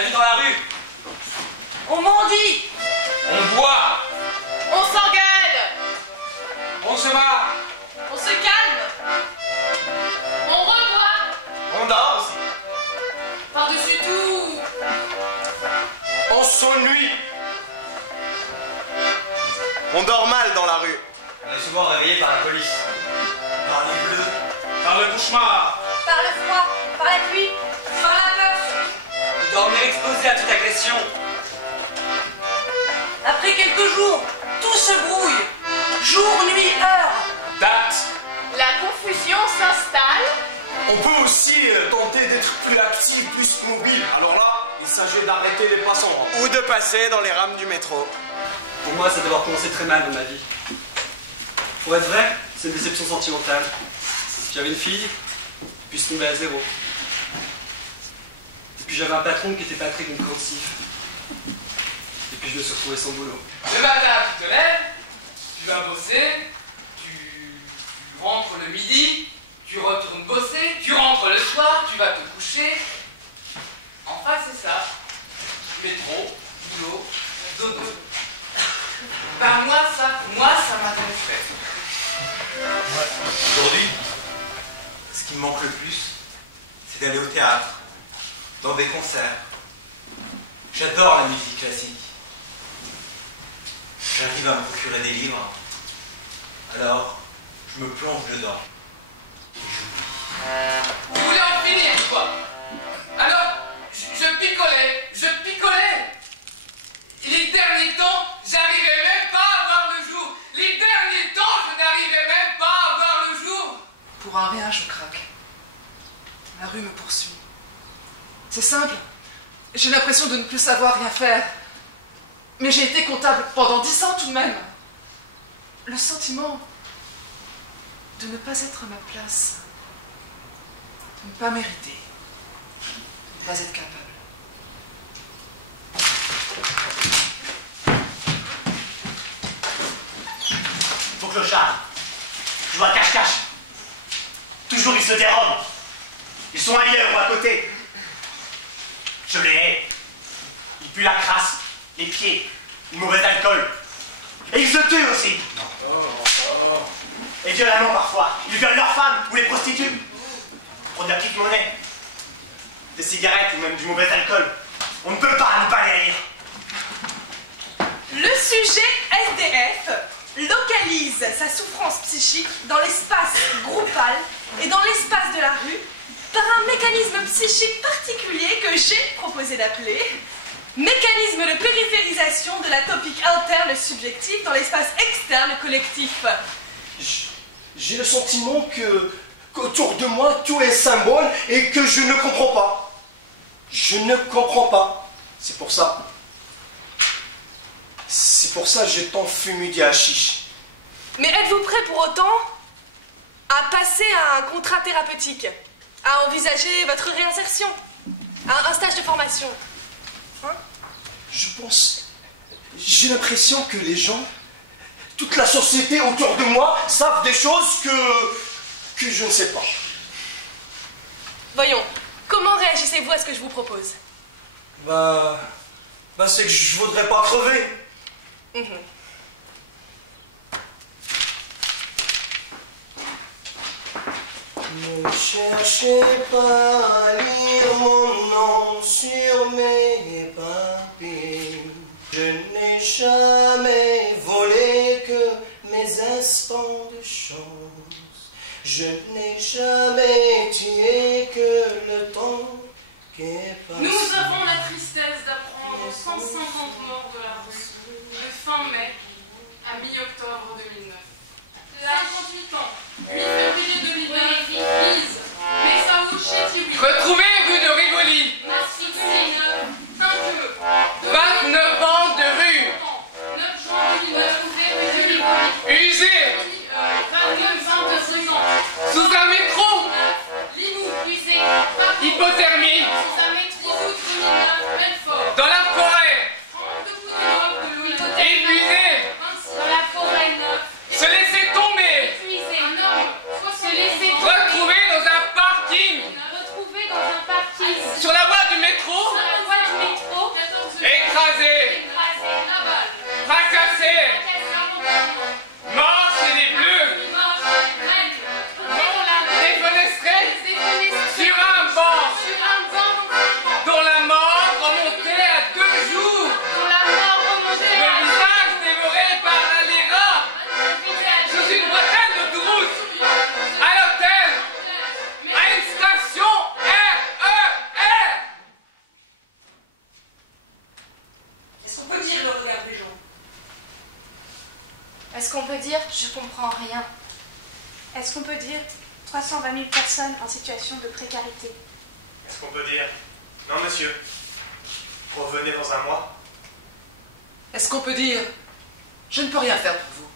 la vie dans la rue. On mendie. On boit. On s'engueule. On se marre. On se calme. On revoit. On dort aussi. Par-dessus tout. On s'ennuie. On dort mal dans la rue. On est souvent réveillé par la police. Par les bleus. Par le cauchemar. Par le froid. Par la pluie. Par la peur. Dormir exposé à toute agression. Après quelques jours, tout se brouille. Jour, nuit, heure. Date. La confusion s'installe. On peut aussi tenter d'être plus actif, plus mobile. Alors là, il s'agit d'arrêter les passants. Ou de passer dans les rames du métro. Pour moi, ça doit avoir commencé très mal dans ma vie. Pour être vrai, c'est une déception sentimentale. J'avais une fille, puis je tombais à zéro. Et puis j'avais un patron qui était pas très compréhensif. Et puis je me suis retrouvé sans boulot. Le matin, tu te lèves, tu vas bosser, tu rentres le midi, tu retournes bosser, tu rentres le soir, tu vas te coucher. Enfin, c'est ça. Métro, boulot, dodo. Ben moi, ça m'intéresserait. Aujourd'hui, ce qui me manque le plus, c'est d'aller au théâtre, dans des concerts. J'adore la musique classique. J'arrive à me procurer des livres. Alors, je me plonge dedans. Tu voulais en finir, quoi. Alors, je picolais. Les derniers temps, j'arrivais même pas à voir le jour. Les derniers temps, je n'arrivais même pas à voir le jour. Pour un rien, je craque. La rue me poursuit. C'est simple. J'ai l'impression de ne plus savoir rien faire. Mais j'ai été comptable pendant 10 ans tout de même. Le sentiment de ne pas être à ma place, de ne pas mériter, de ne pas être capable. Faut clochard. Je vois cache-cache. Toujours ils se dérobent. Ils sont ailleurs ou à côté. Je les hais. Ils puent la crasse, les pieds, le mauvais alcool. Et ils se tuent aussi. Et violemment parfois. Ils violent leurs femmes ou les prostituent. Pour de la petite monnaie. Des cigarettes ou même du mauvais alcool. On ne peut pas ne pas les haïr. Le sujet SDF localise sa souffrance psychique dans l'espace groupal et dans l'espace de la rue par un mécanisme psychique particulier que j'ai proposé d'appeler mécanisme de périphérisation de la topique interne subjective dans l'espace externe collectif. J'ai le sentiment qu'autour de moi, tout est symbole et que je ne comprends pas. Je ne comprends pas. C'est pour ça. C'est pour ça que j'ai tant fumé du hashish. Mais êtes-vous prêt pour autant à passer à un contrat thérapeutique, à envisager votre réinsertion, à un stage de formation? Hein? Je pense... J'ai l'impression que les gens, toute la société autour de moi, savent des choses que je ne sais pas. Voyons, comment réagissez-vous à ce que je vous propose? C'est que je voudrais pas crever. Ne cherchez pas à lire mon nom sur mes papiers. Je n'ai jamais volé que mes instants de chance. Je n'ai jamais tué que le temps qui est passé. Nous avons la tristesse d'apprendre 150 morts de la rue de fin mai à mi-octobre 2009. 58 ans, 8 février 2009, Lise, retrouvée rue de Rivoli. 29 ans de rue. 9 juin 2009, rue de Rivoli. Usée. 22 ans. Sous un métro. Limoux, usé. Hypothermie. Sous un métro, route 2009, Belfort. Dans la forêt. 32 coups de l'ordre, épuisé. Dans la forêt neuve. Se laisser tomber. Épuisé. Un homme, 60 ans. Je comprends rien. Est-ce qu'on peut dire 320 000 personnes en situation de précarité? Est-ce qu'on peut dire non, monsieur, revenez dans un mois? Est-ce qu'on peut dire je ne peux rien faire pour vous?